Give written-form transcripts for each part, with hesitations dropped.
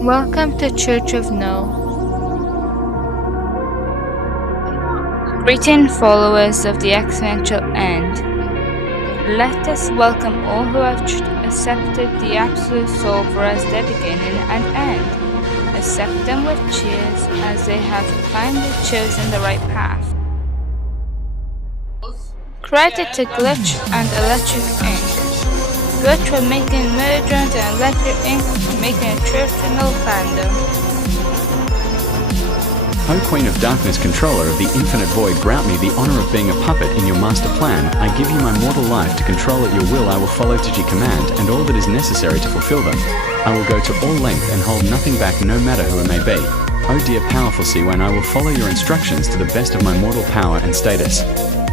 Welcome to Church of Null. Greeting followers of the exponential end. Let us welcome all who have accepted the Absolute Solver as their beginning and end. Accept them with cheers as they have finally chosen the right path. Credit to Glitch and Electric Ink. Glitch for making Murdrons and Electric Ink for making a Church of Null fandom. O Queen of Darkness, controller of the infinite void, grant me the honor of being a puppet in your master plan. I give you my mortal life to control at your will. I will follow to your command and all that is necessary to fulfill them. I will go to all length and hold nothing back, no matter who it may be. O dear powerful C1, I will follow your instructions to the best of my mortal power and status.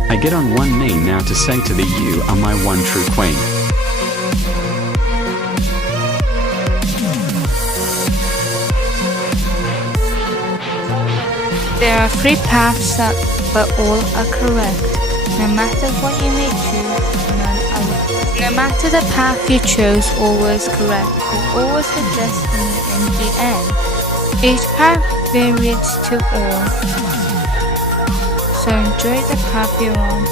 I get on one knee now to say to thee, you are my one true queen. There are 3 paths, but all are correct. No matter what you may choose, none are left. No matter the path you chose, always correct. There's always a destiny in the end. Each path varies to all. So enjoy the path you're on.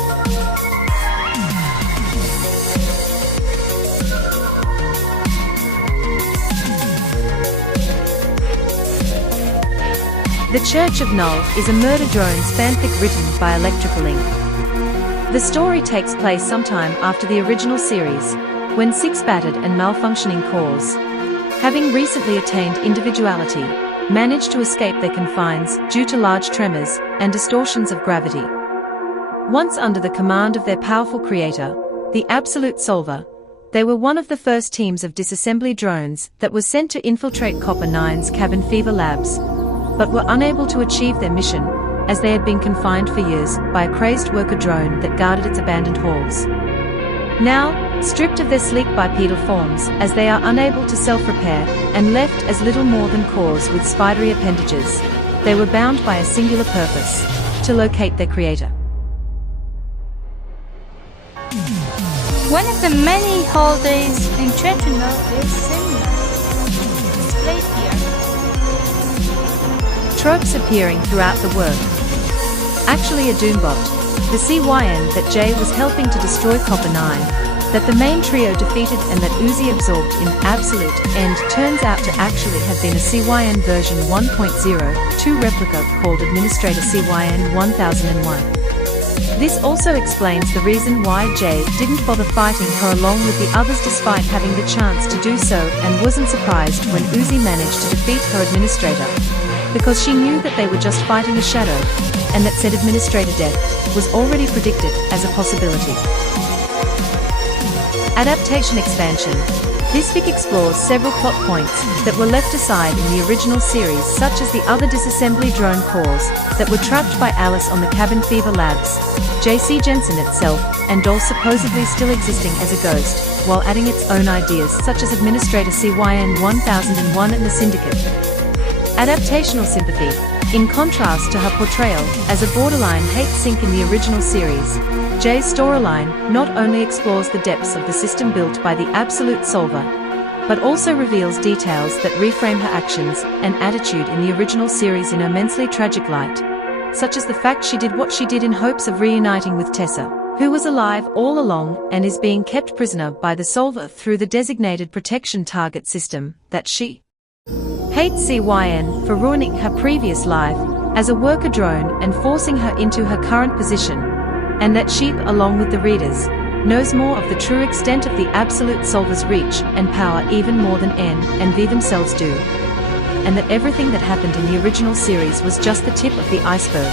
The Church of Null is a Murder Drones fanfic written by Electrical Ink. The story takes place sometime after the original series, when 6 battered and malfunctioning cores, having recently attained individuality, managed to escape their confines due to large tremors and distortions of gravity. Once under the command of their powerful creator, the Absolute Solver, they were one of the first teams of disassembly drones that was sent to infiltrate Copper 9's cabin fever labs, but were unable to achieve their mission, as they had been confined for years by a crazed worker drone that guarded its abandoned halls. Now, stripped of their sleek bipedal forms, as they are unable to self-repair, and left as little more than cores with spidery appendages, they were bound by a singular purpose: to locate their creator. One of the many holidays in Church of Null is Cinema, displayed here. Tropes appearing throughout the work. Actually a Doombot, the CYN that Jay was helping to destroy Copper 9, that the main trio defeated and that Uzi absorbed in Absolute End turns out to actually have been a CYN version 1.02 replica called Administrator CYN 1001. This also explains the reason why Jay didn't bother fighting her along with the others despite having the chance to do so, and wasn't surprised when Uzi managed to defeat her administrator, because she knew that they were just fighting a shadow, and that said administrator death was already predicted as a possibility. Adaptation expansion. This fic explores several plot points that were left aside in the original series, such as the other disassembly drone cores that were trapped by Alice on the Cabin Fever Labs, JC Jensen itself, and Doll supposedly still existing as a ghost, while adding its own ideas such as Administrator CYN 1001 and the Syndicate. Adaptational sympathy. In contrast to her portrayal as a borderline hate sink in the original series, Jay's storyline not only explores the depths of the system built by the Absolute Solver, but also reveals details that reframe her actions and attitude in the original series in immensely tragic light, such as the fact she did what she did in hopes of reuniting with Tessa, who was alive all along and is being kept prisoner by the Solver through the designated protection target system that she hates CYN for ruining her previous life as a worker drone and forcing her into her current position, and that she, along with the readers, knows more of the true extent of the Absolute Solver's reach and power even more than N and V themselves do, and that everything that happened in the original series was just the tip of the iceberg.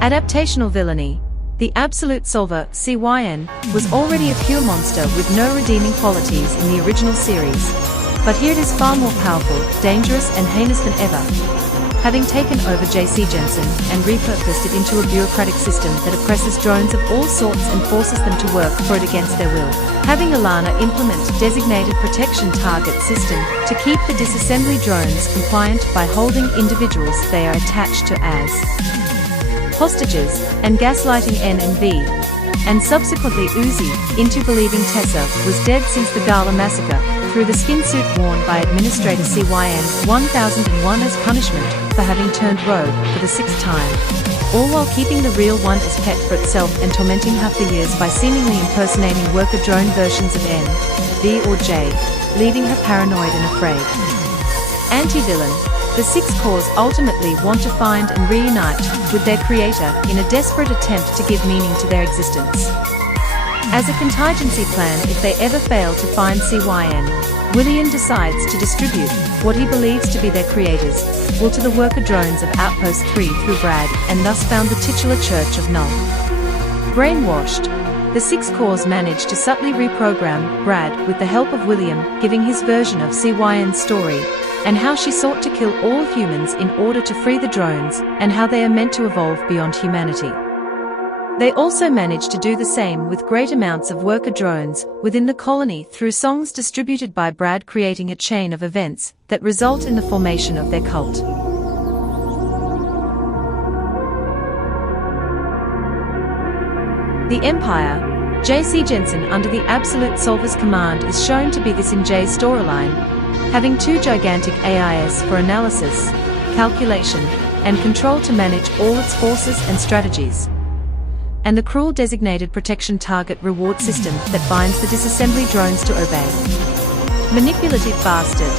Adaptational villainy. The Absolute Solver, CYN, was already a pure monster with no redeeming qualities in the original series, but here it is far more powerful, dangerous and heinous than ever, having taken over JC Jensen and repurposed it into a bureaucratic system that oppresses drones of all sorts and forces them to work for it against their will, having Alana implement designated protection target system to keep the disassembly drones compliant by holding individuals they are attached to as hostages, and gaslighting N and V, and subsequently Uzi into believing Tessa was dead since the Gala massacre, through the skin suit worn by Administrator CYN 1001 as punishment for having turned rogue for the 6th time, all while keeping the real one as pet for itself and tormenting her for years by seemingly impersonating worker drone versions of N, V or J, leaving her paranoid and afraid. Anti-villain, the 6 cores ultimately want to find and reunite with their creator in a desperate attempt to give meaning to their existence. As a contingency plan if they ever fail to find CYN, William decides to distribute what he believes to be their creators' will to the worker drones of Outpost 3 through Brad, and thus found the titular Church of Null. Brainwashed, the 6 cores manage to subtly reprogram Brad with the help of William giving his version of CYN's story, and how she sought to kill all humans in order to free the drones, and how they are meant to evolve beyond humanity. They also manage to do the same with great amounts of worker drones within the colony through songs distributed by Brad, creating a chain of events that result in the formation of their cult. The Empire, J.C. Jensen under the Absolute Solver's command is shown to be this in Jay's storyline, having 2 gigantic AIS for analysis, calculation, and control to manage all its forces and strategies, and the cruel designated protection target reward system that binds the disassembly drones to obey. Manipulative bastard.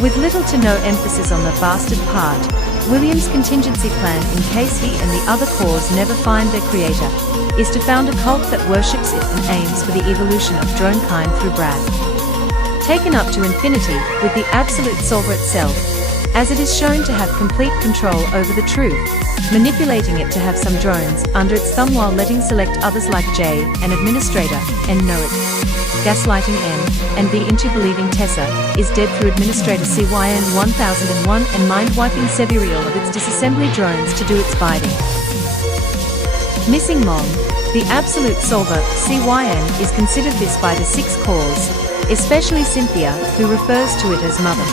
With little to no emphasis on the bastard part, William's contingency plan in case he and the other cores never find their creator, is to found a cult that worships it and aims for the evolution of drone kind through Brad. Taken up to infinity with the Absolute Solver itself, as it is shown to have complete control over the truth, manipulating it to have some drones under its thumb while letting select others like J, an administrator, and know it. Gaslighting N, and V into believing Tessa is dead through Administrator CYN 1001 and mind-wiping Severial of its disassembly drones to do its bidding. Missing Mom, the Absolute Solver, CYN is considered this by the 6 cores, especially Cynthia, who refers to it as Mother.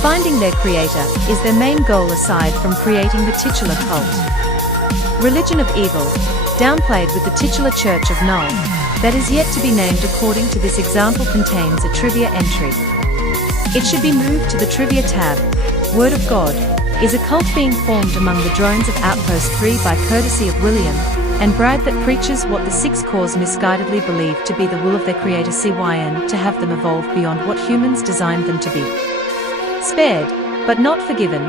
Finding their creator is their main goal aside from creating the titular cult. Religion of Evil, downplayed with the titular Church of Null, that is yet to be named according to this example contains a trivia entry. It should be moved to the trivia tab. Word of God is a cult being formed among the drones of Outpost 3 by courtesy of William and Brad that preaches what the 6 cores misguidedly believe to be the will of their creator CYN to have them evolve beyond what humans designed them to be. Spared, but not forgiven,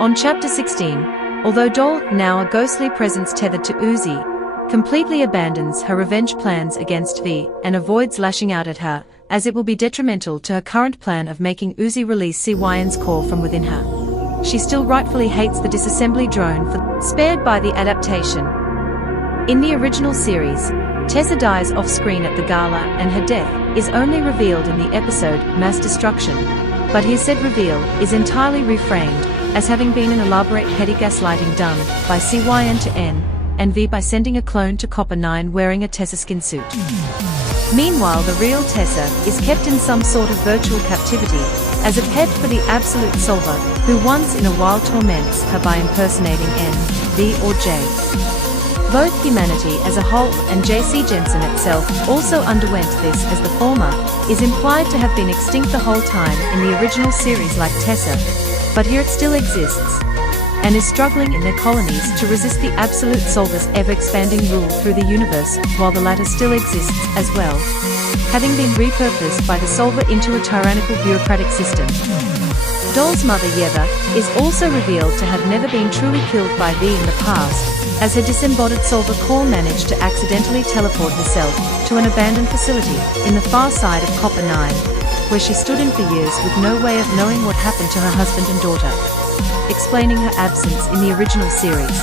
on Chapter 16, although Doll, now a ghostly presence tethered to Uzi, completely abandons her revenge plans against V and avoids lashing out at her, as it will be detrimental to her current plan of making Uzi release CYN's core from within her. She still rightfully hates the disassembly drone for spared by the adaptation. In the original series, Tessa dies off-screen at the gala and her death is only revealed in the episode Mass Destruction, but here said reveal is entirely reframed as having been an elaborate petty gaslighting done by CYN to N and V by sending a clone to Copper 9 wearing a Tessa skin suit. Meanwhile, the real Tessa is kept in some sort of virtual captivity as a pet for the Absolute Solver, who once in a while torments her by impersonating N, V or J. Both humanity as a whole and J.C. Jensen itself also underwent this, as the former is implied to have been extinct the whole time in the original series like Tessa, but here it still exists and is struggling in their colonies to resist the Absolute Solver's ever-expanding rule through the universe, while the latter still exists as well, having been repurposed by the Solver into a tyrannical bureaucratic system. Doll's mother Yeva is also revealed to have never been truly killed by V in the past, as her disembodied Solver core managed to accidentally teleport herself to an abandoned facility in the far side of Copper 9, where she stood in for years with no way of knowing what happened to her husband and daughter, explaining her absence in the original series.